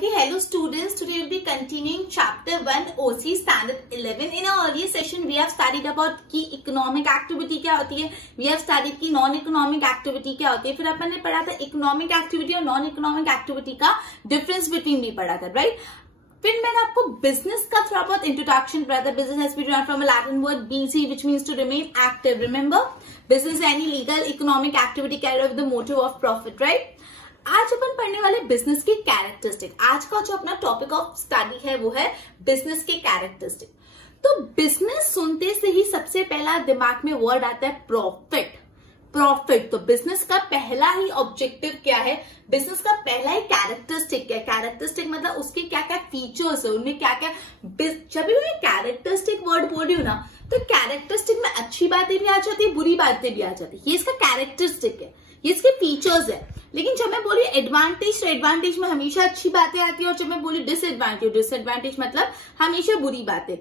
Okay, hello students. Today we'll be continuing chapter 1 OC standard 11. In our earlier session we have studied about की economic activity क्या होती है, we have studied की non economic activity क्या होती है, फिर अपन ने पढ़ा था economic activity और non economic activity का difference between भी पढ़ा था, right? फिर मैंने आपको बिजनेस का थोड़ा बहुत इंट्रोडक्शन पढ़ा था. Business has been derived from a Latin word BC which means to remain active. Remember, business is any legal economic activity carried out with the motive of profit, right? आज अपन पढ़ने वाले business की characteristic. आज का जो अपना topic of study है वो है बिजनेस के कैरेक्टरिस्टिक. तो बिजनेस सुनते से ही सबसे पहला दिमाग में वर्ड आता है प्रॉफिट. प्रॉफिट. तो बिजनेस का पहला ही ऑब्जेक्टिव क्या है, बिजनेस का पहला ही कैरेक्टरिस्टिक क्या है. कैरेक्टरिस्टिक मतलब उसके क्या क्या फीचर्स है, उनमें क्या क्या. जब भी मैं कैरेक्टरिस्टिक वर्ड बोल रही हूँ ना, तो कैरेक्टरिस्टिक में अच्छी बातें भी आ जाती है, बुरी बातें भी आ जाती है. ये इसका कैरेक्टरिस्टिक है, ये इसके फीचर्स है. लेकिन जब मैं बोली एडवांटेज, तो एडवांटेज में हमेशा अच्छी बातें आती है, और जब मैं बोली डिसएडवांटेज, डिसएडवांटेज मतलब हमेशा बुरी बातें.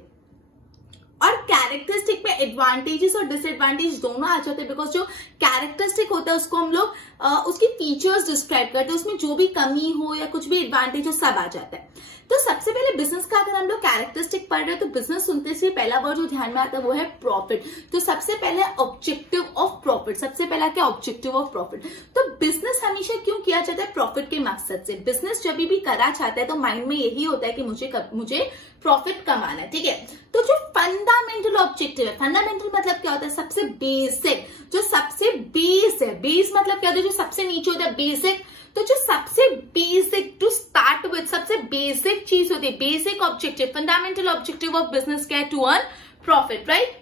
और कैरेक्टरिस्टिक में एडवांटेजेस और डिसएडवांटेज दोनों आ जाते हैं, बिकॉज जो कैरेक्टरिस्टिक होता है उसको हम लोग उसकी फीचर्स डिस्क्राइब करते हैं, उसमें जो भी कमी हो या कुछ भी एडवांटेज हो सब आ जाता है. तो सबसे पहले बिजनेस का अगर हम लोग कैरेक्टरिस्टिक पढ़ रहे हैं, तो बिजनेस सुनते से पहला वर्ड जो ध्यान में आता है वो है प्रॉफिट. तो सबसे पहले ऑब्जेक्टिव ऑफ प्रॉफिट. सबसे पहला क्या, ऑब्जेक्टिव ऑफ प्रॉफिट. तो बिजनेस हमेशा क्यों किया जाता है, प्रॉफिट के मकसद से. बिजनेस जब भी करा चाहता है तो माइंड में यही होता है कि मुझे प्रॉफिट कमाना है, ठीक है. तो जो फंडामेंटल ऑब्जेक्टिव है, फंडामेंटल मतलब क्या होता है, सबसे बेसिक, जो सबसे बेस है. बेस मतलब क्या होता है, जो सबसे नीचे होता है, बेसिक. तो जो सबसे बेसिक टू स्टार्ट विद, सबसे बेसिक चीज होती है, basic objective, fundamental objective of business क्या है, to earn profit, right.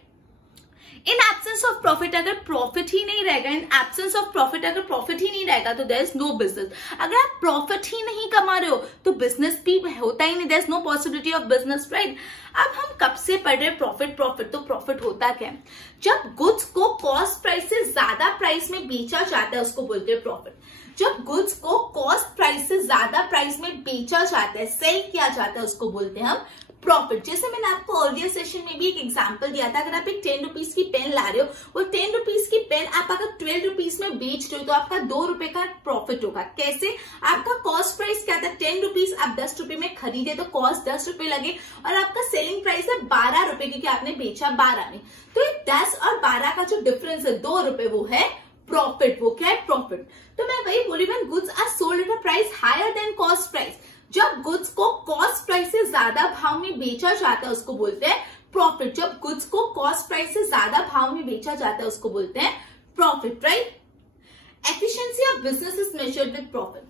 In absence of profit, अगर प्रॉफिट ही नहीं रहेगा, इन एब्सेंस ऑफ प्रॉफिट अगर प्रॉफिट ही नहीं रहेगा, तो देयर इज नो बिजनेस. अगर आप प्रॉफिट ही नहीं कमा रहे हो तो बिजनेस भी होता ही नहीं, there is no possibility of business, right. अब हम कब से पढ़ रहे प्रॉफिट. प्रॉफिट तो प्रॉफिट होता क्या है, जब गुड्स को कॉस्ट प्राइस से ज्यादा प्राइस में बेचा जाता है उसको बोलते हैं प्रॉफिट. जब गुड्स को कॉस्ट प्राइस से ज्यादा प्राइस में बेचा जाता है, सेल किया जाता है, उसको बोलते हैं हम प्रॉफिट. जैसे मैंने आपको अर्लियर सेशन में भी एक एग्जांपल दिया था, अगर आप एक 10 रुपीज की पेन ला रहे हो, वो 10 रुपीज की पेन आप अगर 12 रुपीज में बेच रहे हो तो आपका 2 रुपए का प्रॉफिट होगा. कैसे, आपका कॉस्ट प्राइस क्या था, 10 रुपीज, आप 10 रुपए में खरीदे तो कॉस्ट 10 रुपए लगे, और आपका सेलिंग प्राइस है 12 रुपए, क्योंकि आपने बेचा 12 में. तो 10 और 12 का जो डिफरेंस है 2 रुपए, वो है प्रॉफिट. वो क्या है, प्रॉफिट. तो मैं वही बोली, when goods are sold at a price higher than cost price, जब गुड्स को कॉस्ट प्राइस से ज्यादा भाव में बेचा जाता है उसको बोलते हैं प्रॉफिट. जब गुड्स को कॉस्ट प्राइस से ज्यादा भाव में बेचा जाता है उसको बोलते हैं profit, right. Efficiency of business is measured with profit.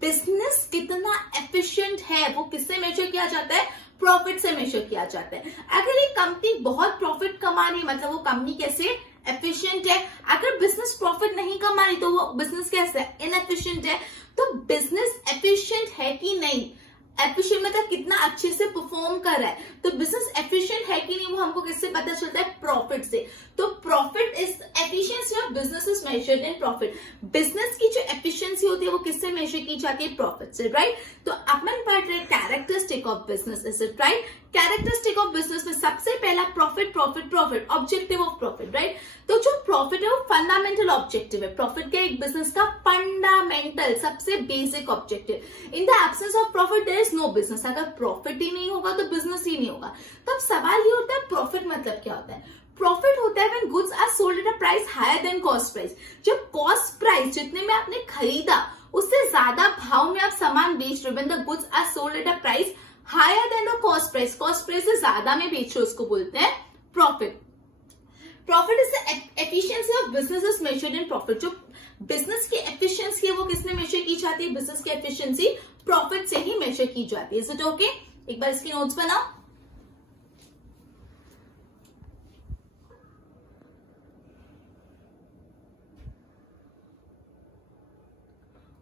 Business कितना एफिशिएंट है वो किससे मेजर किया जाता है, प्रॉफिट से मेजर किया जाता है. अगर एक कंपनी बहुत प्रॉफिट कमा रही, मतलब वो कंपनी कैसे एफिशिएंट है. अगर बिजनेस प्रॉफिट नहीं कमा रही तो वो बिजनेस कैसे है, इनएफिशिएंट है. तो बिजनेस एफिशिएंट है कि नहीं, एफिशिएंट मतलब कितना अच्छे से परफॉर्म कर रहा है. तो बिजनेस एफिशिएंट है कि नहीं वो हमको किससे पता चलता है, प्रॉफिट से. तो profit is efficiency of business is measured in profit. Business की जो एफिशिएंसी होती है वो किससे मेजर की जाती है, प्रॉफिट से, राइट. तो अपन पढ़ रहे characteristic of business, is it right. Characteristic of business में सबसे पहला profit, profit, profit, objective of profit, right. तो जो प्रॉफिट है वो फंडामेंटल ऑब्जेक्टिव है. प्रॉफिट क्या है, एक बिजनेस का फंडामेंटल, सबसे basic objective. In the absence of profit there is no business. अगर प्रॉफिट ही नहीं होगा तो बिजनेस ही नहीं होगा. तब सवाल ये होता है प्रॉफिट मतलब क्या होता है. प्रॉफिट होता है when goods are sold at a price higher than cost price. जब कॉस्ट प्राइस जितने में आपने खरीदा उससे ज्यादा भाव में आप सामान बेच रहे हो, when the goods are sold at a price higher than the cost price, cost price से ज्यादा में बेच रहे हो उसको बोलते हैं profit. Profit is the efficiency of business is measured in profit. जो बिजनेस की एफिशिएंसी है वो किसमें मेजर की जाती है, बिजनेस की एफिशिएंसी प्रॉफिट से ही मेजर की जाती है. Is it okay. एक बार इसकी नोट्स बनाओ.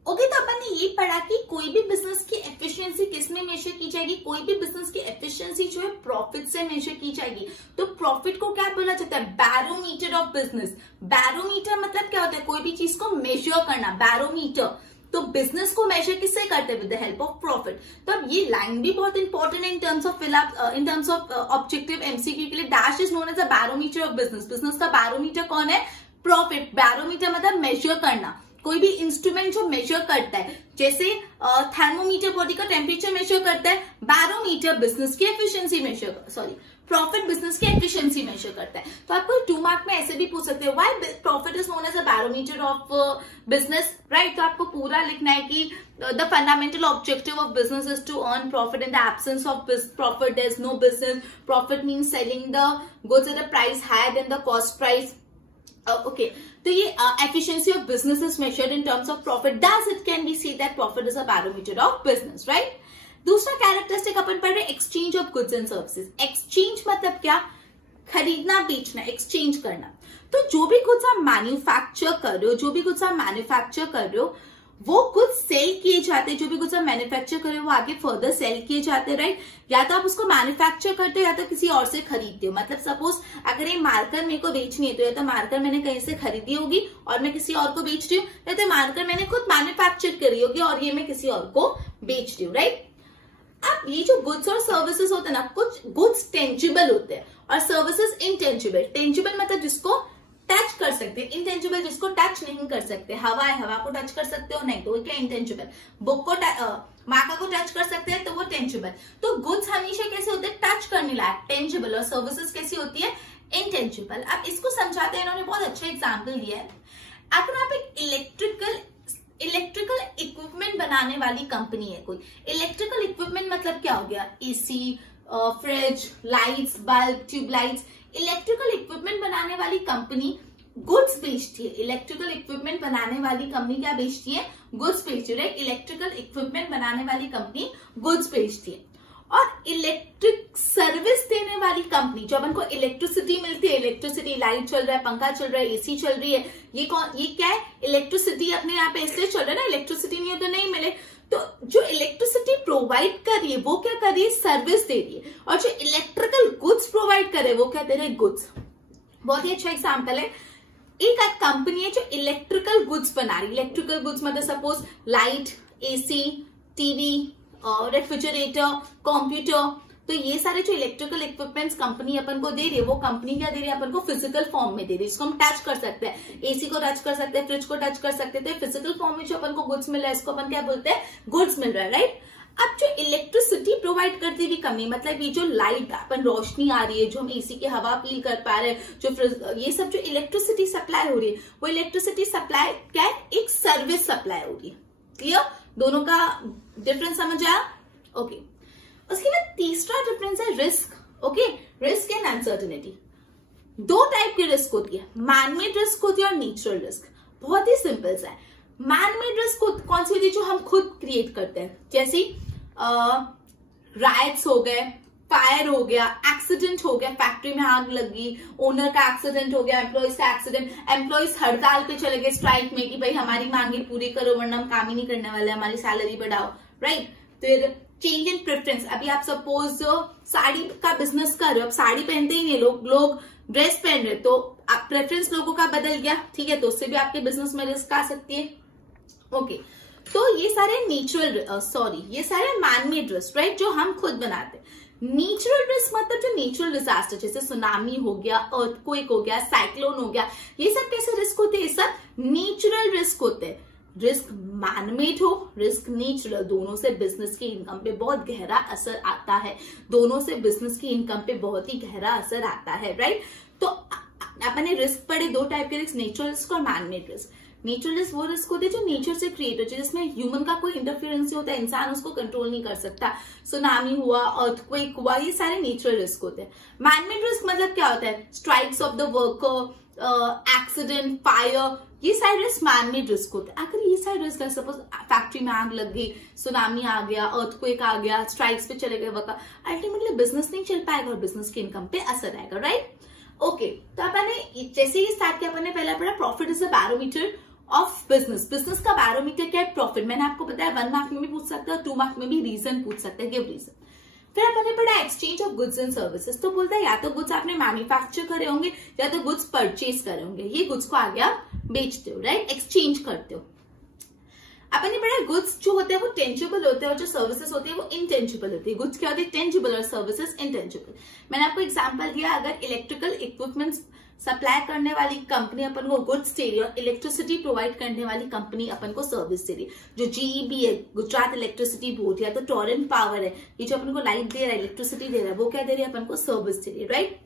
ओके, तो अपन ने ये पढ़ा कि कोई भी बिजनेस की एफिशिएंसी किसमें मेजर की जाएगी, कोई भी बिजनेस की एफिशिएंसी जो है प्रॉफिट से मेजर की जाएगी. तो प्रॉफिट को क्या बोला जाता है, बैरोमीटर ऑफ बिजनेस. बैरोमीटर मतलब क्या होता है, कोई भी चीज को मेजर करना, बैरोमीटर. तो बिजनेस को मेजर किससे करते हैं, with the help of profit. तो अब ये लाइन भी बहुत इंपॉर्टेंट है in terms of in terms of objective MCQ के लिए. Dash is known as a barometer of business. Business का बैरोमीटर कौन है, प्रॉफिट. बैरोमीटर मतलब मेजर करना. कोई भी इंस्ट्रूमेंट जो मेजर करता है, जैसे थर्मोमीटर बॉडी का टेम्परेचर मेजर करता है, बैरोमीटर बिजनेस की एफिशिएंसी प्रॉफिट बिजनेस की एफिशिएंसी मेजर करता है। तो आपको 2 मार्क में ऐसे भी पूछ सकते हैं, why profit is known as a barometer of business, right. तो आपको पूरा लिखना है कि the fundamental objective of business is to earn profit, in the absence of profit there is no business, profit means selling the goods at a price higher than the cost price. Okay, तो ये efficiency of business is measured in terms of profit, thus it can be see that profit is a barometer of business, right. दूसरा characteristic अपन पढ़ रहे exchange of goods and services. Exchange मतलब क्या, खरीदना बेचना, exchange करना। तो जो भी गुड्स आप मैन्युफैक्चर कर रहे हो, वो गुड्स सेल किए जाते हैं, जो भी गुड्स आप मैन्युफैक्चर कर रहे हो वो आगे फर्दर सेल किए जाते हैं, राइट। या तो आप उसको मैन्युफैक्चर करते हो या तो किसी और से खरीदते हो। मतलब सपोज अगर ये मार्कर मेरे को बेचनी है तो या तो मार्कर मैंने कहीं से खरीदी होगी और मैं किसी और को बेच रही हूँ, या तो मार्कर मैंने खुद मैन्युफैक्चर करी होगी और ये मैं किसी और को बेच रही हूँ, राइट। अब ये जो गुड्स और सर्विसेज होते हैं ना, कुछ गुड्स टेंजिबल होते हैं और सर्विसेज इनटेंजिबल। टेंजिबल मतलब जिसको टच कर सकते हैं, इनटेंजिबल जिसको टच नहीं कर सकते। हवा है, हवा को टच कर सकते हो नहीं तो वो क्या इंटेंजिबल। बुक को मार्कर को टच कर सकते हैं तो वो टेंजिबल। तो गुड्स हमेशा कैसे होते हैं, टच करने लायक, टेंजिबल, और सर्विसेज कैसी होती है, इनटेंजिबल। अब इसको समझाते हैं, इन्होंने बहुत अच्छा एग्जाम्पल दिया है। अगर आप एक इलेक्ट्रिकल इक्विपमेंट बनाने वाली कंपनी है कोई, इलेक्ट्रिकल इक्विपमेंट मतलब क्या हो गया, AC, fridge, lights, bulb, tubelights. Electrical equipment बनाने वाली कंपनी गुड्स बेचती है। इलेक्ट्रिकल इक्विपमेंट बनाने वाली कंपनी क्या बेचती है, गुड्स बेचती है। इलेक्ट्रिकल इक्विपमेंट बनाने वाली कंपनी गुड्स बेचती है। और इलेक्ट्रिक सर्विस देने वाली कंपनी, जो अपन को इलेक्ट्रिसिटी मिलती है, इलेक्ट्रिसिटी, लाइट चल रहा है, पंखा चल रहा है, एसी चल रही है, ये क्या है, इलेक्ट्रिसिटी अपने यहाँ पे इसलिए चल रहा है ना, इलेक्ट्रिसिटी नहीं हो तो नहीं मिले। तो जो इलेक्ट्रिसिटी प्रोवाइड कर रही है वो क्या कर रही है, सर्विस दे रही है। और जो इलेक्ट्रिकल गुड्स प्रोवाइड कर रहे हैं वो क्या दे रहे हैं, गुड्स। बहुत ही अच्छा एग्जाम्पल है, एक कंपनी है जो इलेक्ट्रिकल गुड्स बना रही है। इलेक्ट्रिकल गुड्स मतलब suppose light, AC, TV, refrigerator, computer. तो ये सारे जो इलेक्ट्रिकल इक्विपमेंट्स कंपनी अपन को दे रही है, वो कंपनी क्या दे रही है अपन को, फिजिकल फॉर्म में दे रही है, इसको हम टच कर सकते हैं। एसी को टच कर सकते हैं, फ्रिज को टच कर सकते हैं। तो फिजिकल फॉर्म में जो अपन को गुड्स मिल रहा है इसको अपन क्या बोलते हैं, गुड्स मिल रहा है, राइट। अब जो इलेक्ट्रिसिटी प्रोवाइड करती हुई कंपनी, मतलब ये जो लाइट अपन रोशनी आ रही है, जो हम एसी की हवा फील कर पा रहे हैं, जो ये सब जो इलेक्ट्रिसिटी सप्लाई हो रही है, वो इलेक्ट्रिसिटी सप्लाई क्या है, एक सर्विस सप्लाई हो रही है। क्लियर, दोनों का डिफरेंस समझ आया, ओके। उसके बाद तीसरा डिफरेंस है risk. Okay, risk and uncertainty. 2 type की रिस्क होती है, मैनमेड रिस्क होती है और नेचुरल रिस्क। बहुत ही सिंपल सा है। मैनमेड रिस्क कौन सी होती है, जो हम खुद क्रिएट करते हैं, जैसे राइट्स हो गए, फायर हो गया, एक्सीडेंट हो गया, फैक्ट्री में आग लगी, ओनर का एक्सीडेंट हो गया, एम्प्लॉइज का एक्सीडेंट, एम्प्लॉइज हड़ताल पे चले गए, स्ट्राइक में, कि भाई हमारी मांगे पूरी करो वरना हम काम ही नहीं करने वाले, हमारी सैलरी बढ़ाओ, राइट। फिर चेंज इन प्रेफरेंस, अभी आप सपोज साड़ी का बिजनेस कर रहे हो, अब साड़ी पहनते ही नहीं लोग ड्रेस पहन रहे, तो प्रेफरेंस लोगों का बदल गया, ठीक है, तो उससे भी आपके बिजनेस में रिस्क आ सकती है। ओके, तो ये सारे ये सारे मैनमेड रिस्क, राइट, जो हम खुद बनाते हैं। नेचुरल रिस्क मतलब जो नेचुरल डिजास्टर, जैसे सुनामी हो गया, अर्थक्वेक हो गया, साइक्लोन हो गया, ये सब कैसे रिस्क होते हैं, ये सब नेचुरल रिस्क होते हैं। रिस्क मैनमेड हो, रिस्क नेचुरल, दोनों से बिजनेस की इनकम पे बहुत गहरा असर आता है, दोनों से बिजनेस की इनकम पे बहुत ही गहरा असर आता है, राइट। तो अपने रिस्क पढ़े 2 टाइप के रिस्क, नेचुरल रिस्क और मैनमेड रिस्क। नेचुरल रिस्क वो रिस्क होते हैं जो नेचर से क्रिएट होते हैं, जिसमें ह्यूमन का कोई इंटरफेरेंस होता है, इंसान उसको कंट्रोल नहीं कर सकता। सुनामी हुआ, अर्थक्वेक हुआ, ये सारे नेचुरल रिस्क होते हैं। मैनमेड रिस्क मतलब क्या होता है, strikes of the worker, accident, fire, ये सारे रिस्क मैनमेड रिस्क होते हैं। अगर ये सारे रिस्क है, सपोज फैक्ट्री में आग लग गई, सुनामी आ गया, अर्थक्वेक आ गया, स्ट्राइक्स पे चले गए वर्कर, अल्टीमेटली बिजनेस नहीं चल पाएगा और बिजनेस की इनकम पे असर आएगा, राइट। ओके, तो अपन ने जैसे ही स्टार्ट किया, अपन ने पहला पढ़ा profit is a barometer of business. Business का बैरोमीटर क्या है, प्रॉफिट। मैंने आपको बताया 1 मार्क में भी पूछ सकते हैं, 2 मार्क में भी रीजन पूछ सकते हैं, गिव रीजन। फिर अपन ने पढ़ा exchange of goods and services. तो बोलता है या तो गुड्स आपने मैन्युफैक्चर करे होंगे या तो गुड्स परचेज करे होंगे, ये गुड्स को आगे आप बेचते हो, राइट, एक्सचेंज करते हो। अपन ने पढ़ा गुड्स जो होते हैं वो टेंजिबल होते हैं और जो सर्विसेज होती है वो इनटेंजिबल होती है। गुड्स क्या होती है, टेंजिबल, और सर्विसेज इनटेंजिबल। मैंने आपको एग्जांपल दिया, अगर इलेक्ट्रिकल इक्विपमेंट्स सप्लाई करने वाली कंपनी अपन को गुड्स दे रही है और इलेक्ट्रिसिटी प्रोवाइड करने वाली कंपनी अपन को सर्विस दे रही है। जो जीईबी है, गुजरात इलेक्ट्रिसिटी बोर्ड, या तो टोरेंट पावर है, ये जो अपन को लाइट दे रहा है, इलेक्ट्रिसिटी दे रहा है, वो क्या दे रही है अपन को? सर्विस दे रही है, राइट।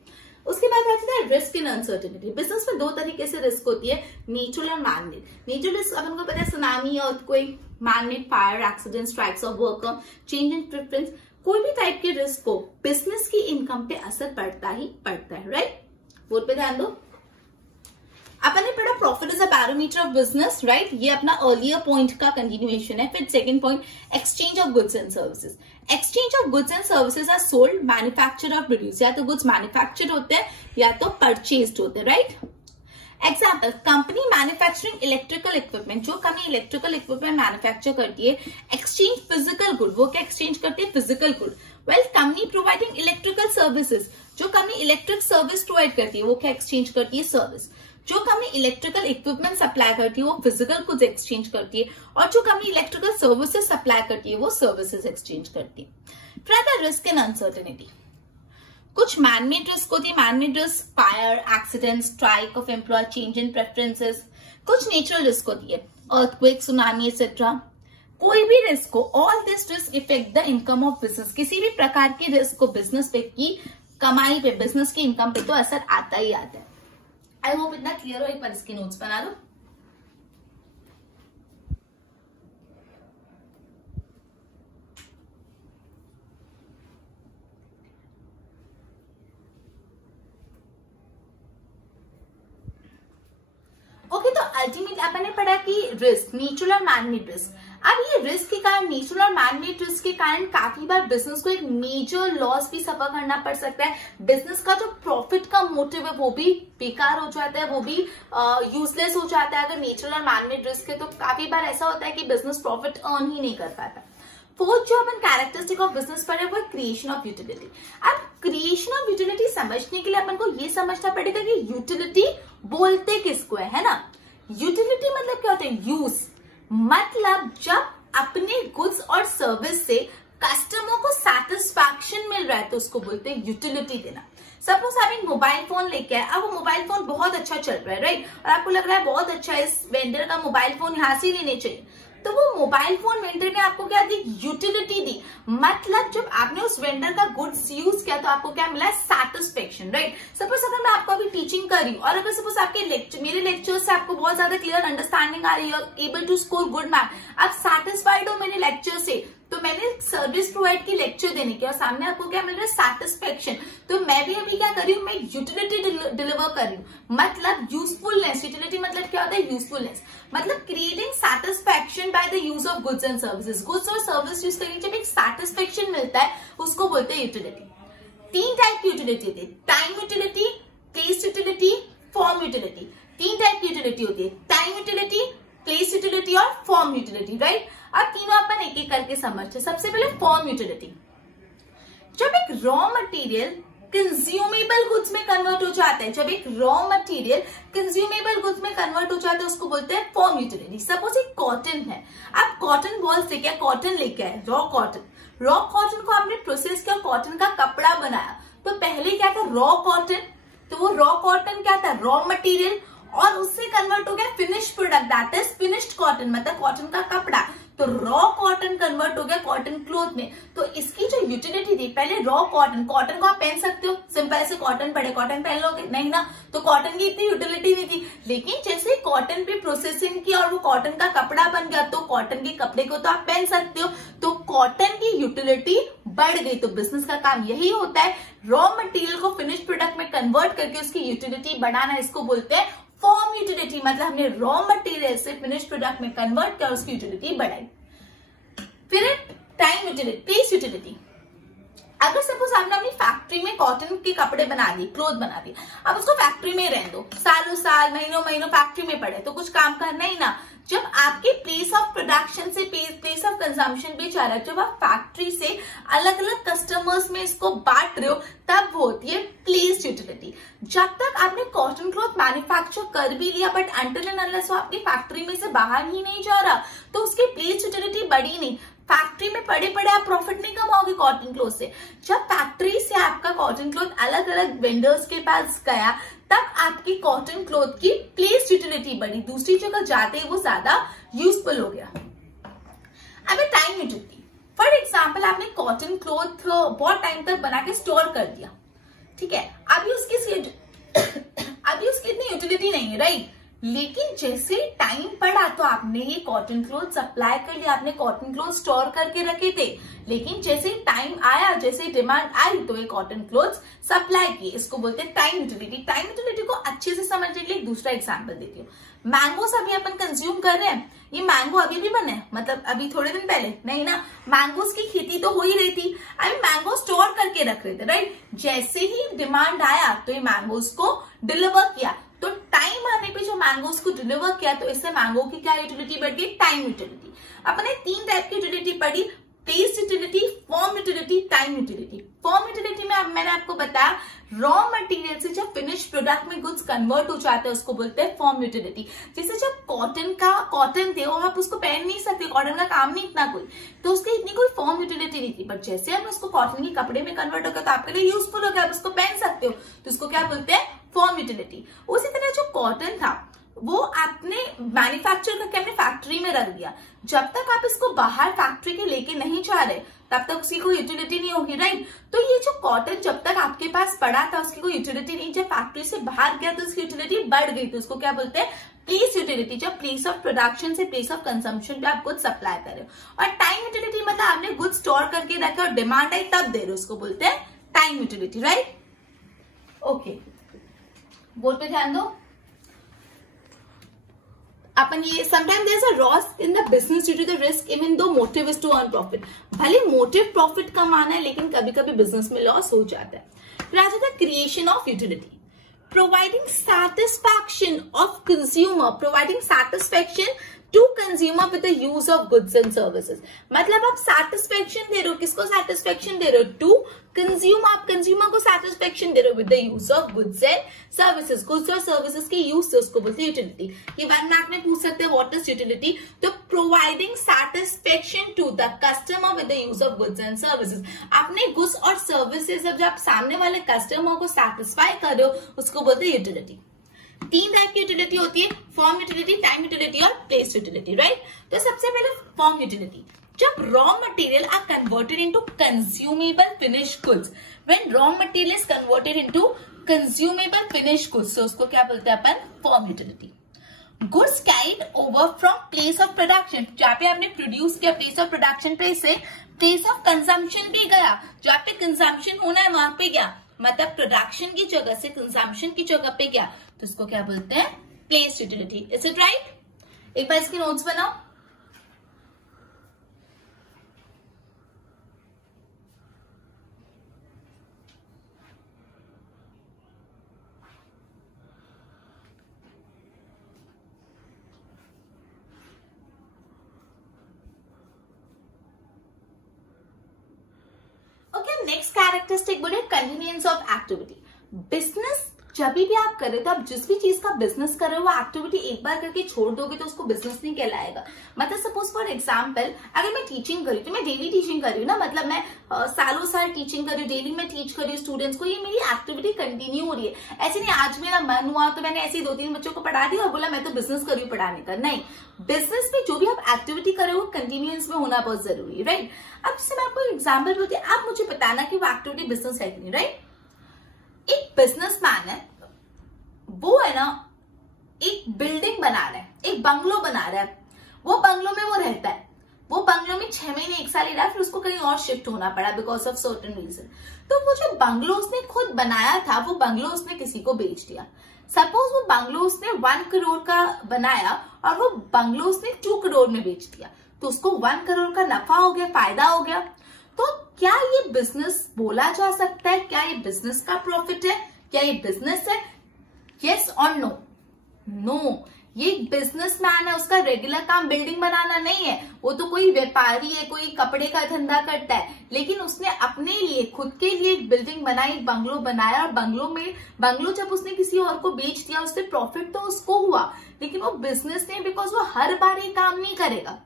उसके बाद आता है रिस्क इन अनसर्टेनिटी। बिजनेस में दो तरीके से रिस्क होती है, नेचुरल और मैनमेड। नेचुरल रिस्क अपन को पता है, tsunami, earthquake, manmade fire, accident, strikes of worker, change in preference. कोई भी टाइप के रिस्क को बिजनेस की इनकम पे असर पड़ता ही पड़ता है, राइट। बोर्ड पे ध्यान दो। अपन ने पढ़ा profit is a barometer of business, right. ये अपना अर्लियर पॉइंट का कंटिन्यूएशन है। फिर second point, exchange of goods and services. Exchange of goods and services are sold, manufactured और प्रोड्यूस। या तो गुड्स मैन्युफैक्चर्ड होते हैं या तो परचेज्ड होते हैं, right. Example, company manufacturing electrical equipment. जो कंपनी इलेक्ट्रिकल इक्विपमेंट मैन्युफैक्चर करती है, एक्सचेंज फिजिकल गुड। वो क्या एक्सचेंज करती है? Physical good. Well, company providing electrical services. जो कंपनी इलेक्ट्रिक सर्विस प्रोवाइड करती है, वो क्या एक्सचेंज करती है? सर्विस। जो कंपनी इलेक्ट्रिकल इक्विपमेंट सप्लाई करती है, वो फिजिकल गुड्स एक्सचेंज करती है। और जो कंपनी इलेक्ट्रिकल सर्विसेज सप्लाई करती है, वो सर्विसेज एक्सचेंज करती है। फिर आता है रिस्क एंड अनसर्टेनिटी। कुछ मैनमेड रिस्क होती है। Manmade risk, fire, accident, strike of employ, change in preferences. कुछ नेचुरल रिस्क होती है, अर्थक्वेक, सुनामी एक्सेट्रा। कोई भी रिस्क हो, all this risk effect the income of business. किसी भी प्रकार के रिस्क को बिजनेस पे की कमाई पे, बिजनेस की इनकम पे तो असर आता ही आता है। आई होप इतना क्लियर हो। एक बार इसके नोट्स बना दो। ओके, तो अल्टीमेट अपन ने पढ़ा कि रिस्क, नेचुरल और मैनमेड रिस्क। अब ये रिस्क के कारण, नेचुरल और मैनमेड रिस्क के कारण काफी बार बिजनेस को एक मेजर लॉस भी सफर करना पड़ सकता है। बिजनेस का जो प्रॉफिट का मोटिव है वो भी बेकार हो जाता है, वो भी यूजलेस हो जाता है। अगर नेचुरल और मैनमेड रिस्क है तो काफी बार ऐसा होता है कि बिजनेस प्रॉफिट अर्न ही नहीं कर पाता। फोर्थ जो अपन कैरेक्टरिस्टिक ऑफ बिजनेस पर है वो क्रिएशन ऑफ यूटिलिटी। अब क्रिएशन ऑफ यूटिलिटी समझने के लिए अपन को ये समझना पड़ेगा कि यूटिलिटी बोलते किसको है ना। यूटिलिटी मतलब क्या होता है? यूज। मतलब जब अपने गुड्स और सर्विस से कस्टमर को सैटिस्फैक्शन मिल रहा है तो उसको बोलते हैं यूटिलिटी देना। सपोज आप एक मोबाइल फोन लेके आए, अब वो मोबाइल फोन बहुत अच्छा चल रहा है, राइट, और आपको लग रहा है बहुत अच्छा है, इस वेंडर का मोबाइल फोन यहाँ से लेने चाहिए। तो वो मोबाइल फोन वेंडर ने आपको क्या दी? यूटिलिटी दी। मतलब जब आपने उस वेंडर का गुड्स यूज किया तो आपको क्या मिला? Satisfaction, right. सपोज अगर मैं आपको अभी टीचिंग कर रही हूँ और अगर सपोज आपके मेरे लेक्चर से आपको बहुत ज्यादा क्लियर अंडरस्टैंडिंग आ रही है, able to score good mark, आप सैटिस्फाइड हो मेरे लेक्चर से, तो मैंने सर्विस प्रोवाइड की लेक्चर देने की और सामने आपको क्या मिल रहा है? सैटिस्फैक्शन। तो मैं भी अभी क्या कर रही हूँ? मैं यूटिलिटी डिलीवर कर रही हूँ, मतलब यूजफुलनेस। यूटिलिटी मतलब क्या होता है? यूजफुलनेस। मतलब creating satisfaction by the use of goods and services. Goods और सर्विस यूज करके जब एक सैटिस्फैक्शन मिलता है उसको बोलते हैं यूटिलिटी। 3 टाइप की यूटिलिटी होती है, time utility, place utility, form utility. 3 type की यूटिलिटी होती है, टाइम यूटिलिटी, प्लेस यूटिलिटी और फॉर्म यूटिलिटी, राइट। अब तीनों अपन एक एक करके समझते हैं। सबसे पहले फॉर्म यूटिलिटी। जब एक रॉ मटेरियल कंज्यूमेबल गुड्स में कन्वर्ट हो जाता है, जब एक रॉ मटेरियल कंज्यूमेबल गुड्स में कन्वर्ट हो जाता है उसको बोलते हैं फॉर्म यूटिलिटी। सपोज एक कॉटन है, आप कॉटन बॉल से क्या कॉटन लेके आए, रॉ कॉटन। रॉ कॉटन को आपने प्रोसेस किया, कॉटन का कपड़ा बनाया। तो पहले क्या था? Raw cotton. तो वो रॉ कॉटन क्या था? रॉ मटेरियल, और उससे कन्वर्ट हो गया finished product, that is finished cotton, मतलब कॉटन का कपड़ा। तो रॉ कॉटन कन्वर्ट हो गया कॉटन क्लोथ में। तो इसकी जो यूटिलिटी थी, पहले रॉ कॉटन, कॉटन को आप पहन सकते हो, सिंपल ऐसे कॉटन पड़े कॉटन पहन लोगे, नहीं ना, तो कॉटन की इतनी यूटिलिटी नहीं थी। लेकिन जैसे कॉटन पे प्रोसेसिंग किया और वो कॉटन का कपड़ा बन गया, तो कॉटन के कपड़े को तो आप पहन सकते हो, तो कॉटन की यूटिलिटी बढ़ गई। तो बिजनेस का काम यही होता है, रॉ मटेरियल को फिनिश्ड प्रोडक्ट में कन्वर्ट करके उसकी यूटिलिटी बढ़ाना। इसको बोलते हैं फॉर्म यूटिलिटी। मतलब हमने रॉ मटेरियल से फिनिश्ड प्रोडक्ट में कन्वर्ट कर उसकी यूटिलिटी बढ़ाई। फिर टाइम यूटिलिटी, प्लेस यूटिलिटी। अगर सपोज आपने अपनी फैक्ट्री में कॉटन के कपड़े बना दिए, क्लोथ बना दिए, अब उसको फैक्ट्री में रहने दो, सालों साल, महीनों महीनों फैक्ट्री में पड़े, तो कुछ काम करना ही ना। जब आपके प्लेस ऑफ प्रोडक्शन से प्लेस ऑफ कंजम्पशन पे जा रहा है, जब आप फैक्ट्री से अलग अलग कस्टमर्स में इसको बांट रहे हो, तब वो होती है प्लेस यूटिलिटी। जब तक आपने कॉटन क्लॉथ मैन्युफैक्चर कर भी लिया, बट अनटिल एंड अनलेस वो आपकी फैक्ट्री में से बाहर ही नहीं जा रहा, तो उसकी प्लेस यूटिलिटी बढ़ी नहीं। फैक्ट्री में पड़े पड़े आप प्रॉफिट नहीं कमाओगे कॉटन क्लॉथ से। जब फैक्ट्री से आपका कॉटन क्लॉथ अलग अलग वेंडर्स के पास गया, तब आपकी कॉटन क्लॉथ की प्लेस यूटिलिटी बढ़ी, दूसरी जगह जाते ही वो ज्यादा यूजफुल हो गया। अब टाइम यूटिलिटी, फॉर एग्जाम्पल आपने कॉटन क्लॉथ बहुत टाइम तक बना के स्टोर कर दिया, ठीक है, अभी उसकी इतनी यूटिलिटी नहीं है, राइट। लेकिन जैसे टाइम पड़ा तो आपने ये कॉटन क्लॉथ सप्लाई कर लिया, आपने कॉटन क्लॉथ स्टोर करके रखे थे, लेकिन जैसे टाइम आया, जैसे डिमांड आई तो ये कॉटन क्लॉथ सप्लाई किए, इसको बोलते हैं टाइम यूटिलिटी। टाइम यूटिलिटी को अच्छे से समझने के लिए एक दूसरा एग्जांपल देती हूँ। मैंगोस अभी अपन कंज्यूम कर रहे हैं, ये मैंगो अभी भी बने, मतलब अभी थोड़े दिन पहले नहीं ना, मैंगोस की खेती तो हो ही रही थी, अभी मैंगो स्टोर करके रख रहे थे, राइट। जैसे ही डिमांड आया तो ये मैंगोस को डिलीवर किया, तो टाइम आने पे जो मैंगोस को डिलीवर किया तो इससे मैंगो की क्या यूटिलिटी बढ़ गई, टाइम यूटिलिटी। अपने 3 टाइप की यूटिलिटी पढ़ी, place utility, form utility, time utility. Form utility में मैंने आपको बताया रॉ मटेरियल से जब फिनिश प्रोडक्ट में गुड्स कन्वर्ट हो जाते हैं उसको बोलते हैं फॉर्म यूटिलिटी। जैसे जब कॉटन थे वो आप उसको पहन नहीं सकते, कॉटन का काम नहीं इतना कोई, तो उसकी इतनी कोई फॉर्म यूटिलिटी नहीं थी, बट जैसे हम उसको कॉटन के कपड़े में कन्वर्ट हो गया तो आपके लिए यूजफुल हो गया, आप उसको पहन सकते हो, तो उसको क्या बोलते हैं, फॉर्म यूटिलिटी। उसी तरह जो कॉटन था वो आपने मैन्युफैक्चर करके अपने फैक्ट्री में रख दिया, जब तक आप इसको बाहर फैक्ट्री के लेके नहीं जा रहे तब तक उसकी कोई यूटिलिटी नहीं होगी, राइट। तो ये जो कॉटन जब तक आपके पास पड़ा था उसकी कोई यूटिलिटी नहीं, जब फैक्ट्री से बाहर गया तो उसकी यूटिलिटी बढ़ गई, तो उसको क्या बोलते हैं, प्लेस यूटिलिटी। जब प्लेस ऑफ प्रोडक्शन से प्लेस ऑफ कंजम्पशन पे आप गुड्स सप्लाई कर रहे हो। और टाइम यूटिलिटी मतलब आपने गुड्स स्टोर करके रखे और डिमांड आई तब दे रहे हो, उसको बोलते हैं time utility, right. Okay, board पे ध्यान दो। अपन ये sometime there is a loss in the business due to the risk even though motive is to earn profit. भले मोटिव प्रॉफिट कमाना है लेकिन कभी कभी बिजनेस में लॉस हो जाता है। फिर आ जाता है creation of utility, providing satisfaction of consumer, providing satisfaction to consumer with the use of goods and services. मतलब आप सैटिस्फैक्शन दे रहे हो, किसको सैटिस्फैक्शन दे रहे हो, टू कंज्यूमर, आप कंज्यूमर को सैटिस्फैक्शन दे रहे हो with the use of goods and services. Goods और सर्विसेज के यूज से उसको बोलते हैं यूटिलिटी। ये 1 मार्क में पूछ सकते हैं व्हाट इज यूटिलिटी, तो providing satisfaction to the customer with the use of goods and services. आपने गुड्स और सर्विसेज जब आप सामने वाले कस्टमर को सैटिस्फाई कर रहे हो उसको बोलते हैं यूटिलिटी। 3 टाइप की यूटिलिटी होती है, फॉर्म यूटिलिटी, टाइम यूटिलिटी और प्लेस यूटिलिटी, राइट। तो सबसे पहले फॉर्म यूटिलिटी, जब raw material are converted into consumable finished goods, when raw material is converted into consumable finished goods, तो उसको क्या बोलते हैं अपन, form utility. Goods carried over from place of production, जहाँ पे आपने प्रोड्यूस किया प्लेस ऑफ प्रोडक्शन पे से प्लेस ऑफ कंजम्पशन भी गया, जहाँ पे कंजम्पशन होना है वहां पे गया, मतलब प्रोडक्शन की जगह से कंजम्पशन की जगह पे गया, तो इसको क्या बोलते हैं, place utility. Is it right? एक बार इसके नोट्स बनाओ। ओके, नेक्स्ट कैरेक्टरिस्टिक बोले कन्वीनियंस ऑफ एक्टिविटी। बिजनेस जब भी आप कर रहे हो तो आप जिस भी चीज का बिजनेस कर रहे हो वो एक्टिविटी एक बार करके छोड़ दोगे तो उसको बिजनेस नहीं कहलाएगा। मतलब सपोज फॉर एग्जांपल अगर मैं टीचिंग कर रही हूँ तो मैं डेली टीचिंग कर रही हूँ ना, मतलब मैं सालों साल टीचिंग कर रही हूँ, डेली मैं टीच कर रही हूँ स्टूडेंट्स को, ये मेरी एक्टिविटी कंटिन्यू हो रही है। ऐसे नहीं आज मेरा मन हुआ तो मैंने ऐसे 2-3 बच्चों को पढ़ा दिया और बोला मैं तो बिजनेस कर रही हूँ पढ़ाने का, नहीं। बिजनेस में जो भी आप एक्टिविटी कर रहे हो कंटिन्यूअस में होना बहुत जरूरी है, राइट। अब जैसे मैं आपको एग्जाम्पल बोलती हूँ, आप मुझे बताना कि वो एक्टिविटी बिजनेस है कि नहीं, राइट। एक बिजनेसमैन है, वो है ना एक बिल्डिंग बना रहा है, एक बंगलो बना रहा है, वो बंगलो में वो रहता है, वो बंगलो में 6 महीने 1 साल ही रहा, फिर उसको कहीं और शिफ्ट होना पड़ा बिकॉज ऑफ सर्टेन रीजन। तो वो जो बंगलो उसने खुद बनाया था वो बंगलो उसने किसी को बेच दिया। सपोज वो बंगलो उसने 1 करोड़ का बनाया और वो बंगलो उसने 2 करोड़ में बेच दिया, तो उसको 1 करोड़ का नफा हो गया, फायदा हो गया। तो क्या ये बिजनेस बोला जा सकता है? क्या ये बिजनेस का प्रॉफिट है? क्या ये बिजनेस है? यस और नो? नो, ये बिजनेसमैन है, उसका रेगुलर काम बिल्डिंग बनाना नहीं है, वो तो कोई व्यापारी है, कोई कपड़े का धंधा करता है, लेकिन उसने अपने लिए खुद के लिए एक बिल्डिंग बनाई, बंगलो बनाया, और बंगलो जब उसने किसी और को बेच दिया उससे प्रॉफिट तो उसको हुआ, लेकिन वो बिजनेस नहीं, बिकॉज वो हर बार ये काम नहीं करेगा।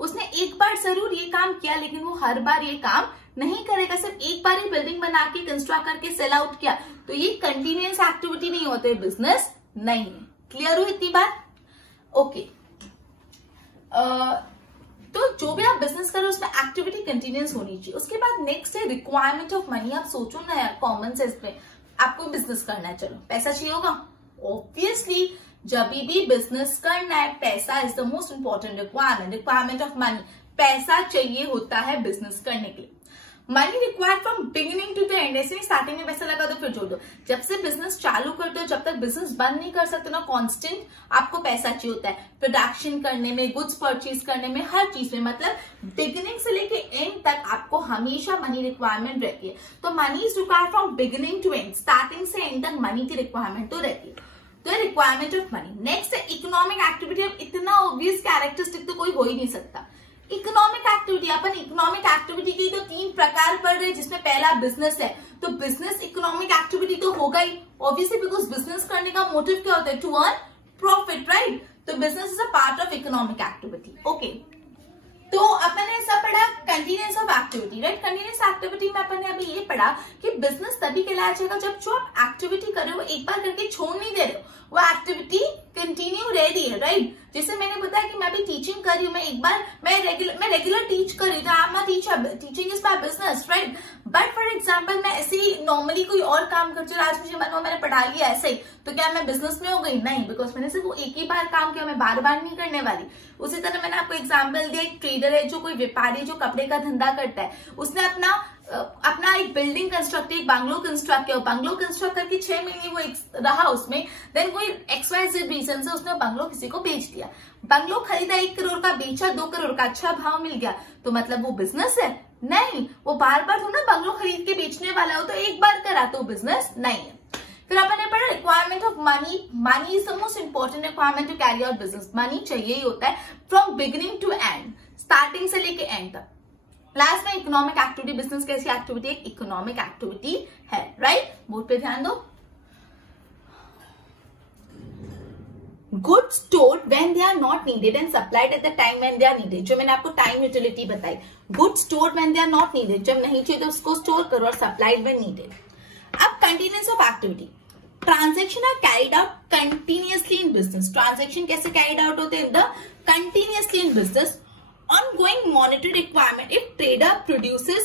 उसने एक बार जरूर ये काम किया लेकिन वो हर बार ये काम नहीं करेगा, सिर्फ एक बार ही बिल्डिंग बना के कंस्ट्रक्ट करके सेल आउट किया तो ये कंटिन्यूअस एक्टिविटी नहीं होते, बिजनेस नहीं है। क्लियर हुई इतनी बात? ओके। तो जो भी आप बिजनेस करो उसमें एक्टिविटी कंटिन्यूअस होनी चाहिए। उसके बाद नेक्स्ट है रिक्वायरमेंट ऑफ मनी। आप सोचो ना यार, कॉमन सेंस में आपको बिजनेस करना है, चलो पैसा चाहिए होगा, ऑब्वियसली जब भी बिजनेस करना है पैसा is the most important requirement of money. पैसा चाहिए होता है बिजनेस करने के लिए। Money required from beginning to the end. ऐसे नहीं स्टार्टिंग में पैसा लगा दो फिर छोड़ दो, जब से बिजनेस चालू करते हो जब तक बिजनेस बंद नहीं कर सकते ना, कांस्टेंट आपको पैसा चाहिए होता है प्रोडक्शन करने में, गुड्स परचेज करने में, हर चीज में। मतलब बिगिनिंग से लेके एंड तक आपको हमेशा मनी रिक्वायरमेंट रहती है। तो money is required from beginning to end, starting से एंड तक मनी की रिक्वायरमेंट तो रहती है। तो रिक्वायरमेंट ऑफ मनी। नेक्स्ट है इकोनॉमिक एक्टिविटी। अब इतना ऑब्वियस कैरेक्टरिस्टिक तो कोई हो ही नहीं सकता। इकोनॉमिक एक्टिविटी, अपन इकोनॉमिक एक्टिविटी की तो 3 प्रकार पढ़ रहे हैं, जिसमें पहला बिजनेस है। तो बिजनेस इकोनॉमिक एक्टिविटी तो होगा ही ऑब्वियसली, बिकॉज बिजनेस करने का मोटिव क्या होता है? To earn profit, right? तो business is a part of economic activity. Okay, तो अपन ने सब पढ़ा continuous of activity, right? Continuous activity में अपन ने अभी ये पढ़ा कि बिजनेस तभी कहलाया जाएगा जब जो आप एक्टिविटी कर रहे हो एक बार करके छोड़ नहीं दे रहे हो, वो एक्टिविटी कंटिन्यू रह रही है, राइट? जैसे मैंने बताया कि मैं भी टीचिंग कर रही हूँ, मैं एक बार मैं रेगुलर टीच कर रही हूँ, teacher, teaching is my business, right? But for example मैं ऐसे ही नॉर्मली कोई और काम करती हूँ, आज मुझे मन हुआ मैंने पढ़ा लिया ऐसे ही, तो क्या मैं बिजनेस में हो गई? नहीं, बिकॉज मैंने सिर्फ वो एक ही बार काम किया, मैं बार बार नहीं करने वाली। उसी तरह मैंने आपको एग्जाम्पल दिया, एक ट्रेडर है, जो कोई व्यापारी जो कपड़े का धंधा करता है, उसने अपना एक बिल्डिंग कंस्ट्रक्ट, एक बंगलो कंस्ट्रक्ट किया, बंगलो कंस्ट्रक्ट करके 6 महीने वो रहा उसमें, देन कोई XYZ रीजन से उसने बंगलो किसी को बेच दिया, बंगलो खरीदा 1 करोड़ का, बेचा 2 करोड़ का, अच्छा भाव मिल गया, तो मतलब वो बिजनेस है? नहीं, वो बार बार थोड़ा बंगलो खरीद के बेचने वाला हो, तो एक बार करा तो बिजनेस नहीं है। फिर अपन ने पढ़ा requirement of money. Money is the most important requirement to carry out business. Money चाहिए ही होता है from beginning to end, starting से लेके एंड तक। लास्ट में इकोनॉमिक एक्टिविटी। बिजनेस कैसी एक्टिविटी है? इकोनॉमिक एक्टिविटी है, राइट? बोर्ड पे ध्यान दो। Goods stored when they are not needed and supplied at the time when they are needed. जो मैंने आपको टाइम यूटिलिटी बताई, goods stored when they are not needed, जब नहीं चाहिए तो उसको स्टोर करो, और सप्लाइड व्हेन नीडेड। अब continuous of activity. Transaction are carried out continuously in business. Transaction कैसे कैरिड आउट होते हैं? The continuously in business. Ongoing monetary requirement. If trader produces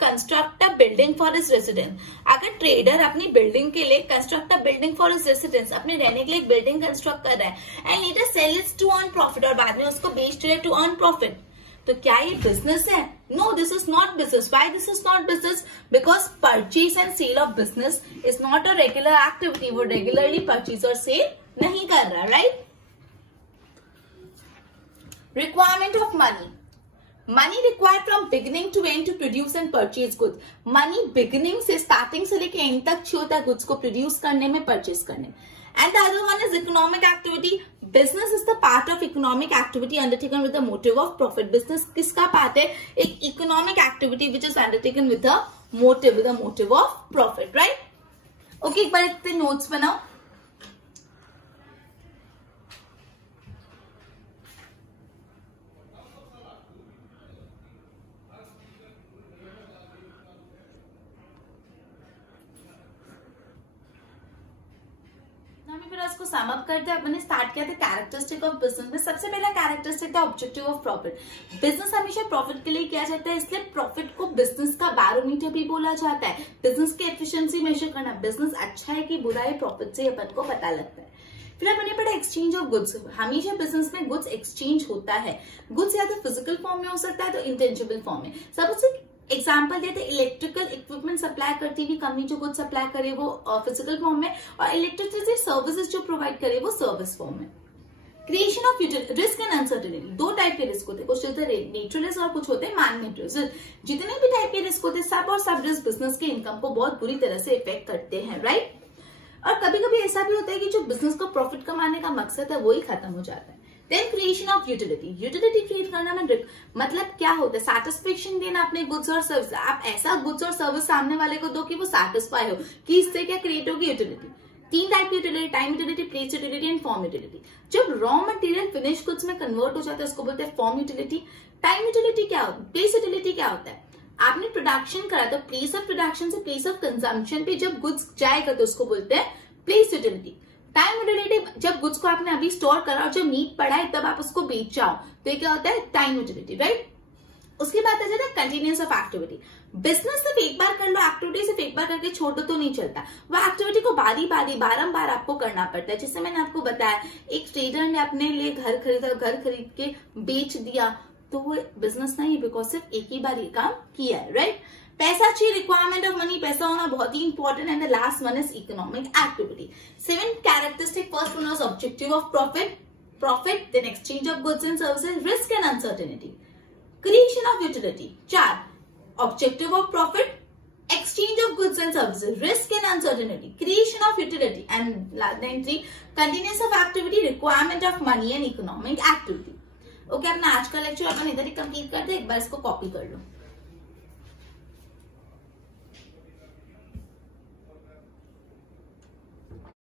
construct a building for his residence. अगर trader अपनी building के लिए construct a building for his residence, अपने रहने के लिए एक बिल्डिंग कंस्ट्रक्ट कर रहा है, and later sell it to earn profit, और बाद में उसको बेच रहे to earn profit, तो क्या ये बिजनेस है? No, this is not business. Why this is not business? Because purchase and sale of business is not a regular activity. वो regularly purchase और sale नहीं कर रहा, right? Requirement of money. Money required from beginning to end to produce and purchase goods. Money beginning से starting से लेके end तक चाहिए होता है goods को produce करने में, purchase करने में. And the other one is economic activity. Business is the part of economic activity undertaken with the motive of profit. Business किसका part है? एक economic activity which is undertaken with a motive of profit, right? Okay, एक बार इतने notes बनाओ. इसको sum up करते हैं। अपने स्टार्ट किया था कैरेक्टरिस्टिक ऑफ बिजनेस में। सबसे पहला कैरेक्टरिस्टिक था ऑब्जेक्टिव ऑफ प्रॉफिट। बिजनेस हमेशा प्रॉफिट के लिए किया जाता है, इसलिए प्रॉफिट को बिजनेस का बैरोमीटर भी बोला जाता है। बिजनेस की एफिशिएंसी मेजर करना, बिजनेस अच्छा है कि बुरा है, प्रॉफिट से अपन को पता लगता है। फिर अपने पढ़ा एक्सचेंज ऑफ गुड्स। हमेशा बिजनेस में गुड्स एक्सचेंज होता है। गुड्स या तो फिजिकल फॉर्म में हो सकता है, तो इंटेंजिबल फॉर्म में। सबसे एग्जाम्पल देते, इलेक्ट्रिकल इक्विपमेंट सप्लाई करती हुई कंपनी जो गुड्स सप्लाई करे वो फिजिकल फॉर्म में, और इलेक्ट्रिसिटी सर्विसेज जो प्रोवाइड करे वो सर्विस फॉर्म में। Creation of risk and uncertainty. 2 type के रिस्क होते हैं, कुछ होते हैं नेचुरल रिस्क और कुछ होते हैं मैन मेड रिस्क। जितने भी टाइप के रिस्क होते हैं, सब और सब रिस्क बिजनेस के इनकम को बहुत बुरी तरह से इफेक्ट करते हैं, राइट? और कभी कभी ऐसा भी होता है कि जो बिजनेस को प्रॉफिट कमाने का मकसद है वो ही खत्म हो जाता है। Then creation of utility. Utility create करना मतलब क्या होता है? सेटिस्फेक्शन देना अपने गुड्स और सर्विस। आप ऐसा गुड्स और सर्विस सामने वाले को दो कि वो सेटिस्फाई हो, कि इससे क्या क्रिएट होगी? यूटिलिटी। 3 टाइप की utility, time utility, place utility and form utility. जब रॉ मटेरियल फिनिश गुड्स में कन्वर्ट हो जाता है उसको बोलते हैं फॉर्म यूटिलिटी। टाइम यूटिलिटी क्या होता है? प्लेस यूटिलिटी क्या होता है? आपने प्रोडक्शन करा तो प्लेस ऑफ प्रोडक्शन से प्लेस ऑफ कंजम्पशन पे जब गुड्स जाएगा तो उसको बोलते हैं प्लेस यूटिलिटी। टाइम यूटिलिटी जब गुड्स को आपने अभी स्टोर करा और जब नीड पड़ा है तब आप उसको बेच जाओ तो ये क्या होता है? Time utility, right. उसके बाद आ जाता है कंटिन्यूअस ऑफ एक्टिविटी। बिजनेस सिर्फ एक बार कर लो, एक्टिविटी सिर्फ एक बार करके छोड़ दो तो नहीं चलता, वो एक्टिविटी को बारंबार आपको करना पड़ता है। जैसे मैंने आपको बताया, एक ट्रेडर ने अपने लिए घर खरीदा, घर खरीद के बेच दिया तो वो बिजनेस नहीं, बिकॉज सिर्फ एक ही बार ये काम किया है, राइट। पैसा चाहिए, रिक्वायरमेंट ऑफ मनी, पैसा होना बहुत ही important. And the last one is economic activity. 7 characteristic, first one was objective of profit, then exchange of goods and services, risk and uncertainty, creation of utility. 4 objective of profit, exchange of goods and services, risk and uncertainty, creation of utility, and then 3 continuous of activity, requirement of money and economic activity। Okay, अपना आज का lecture अपन इधर ही complete कर दे, एक बार इसको copy कर लो।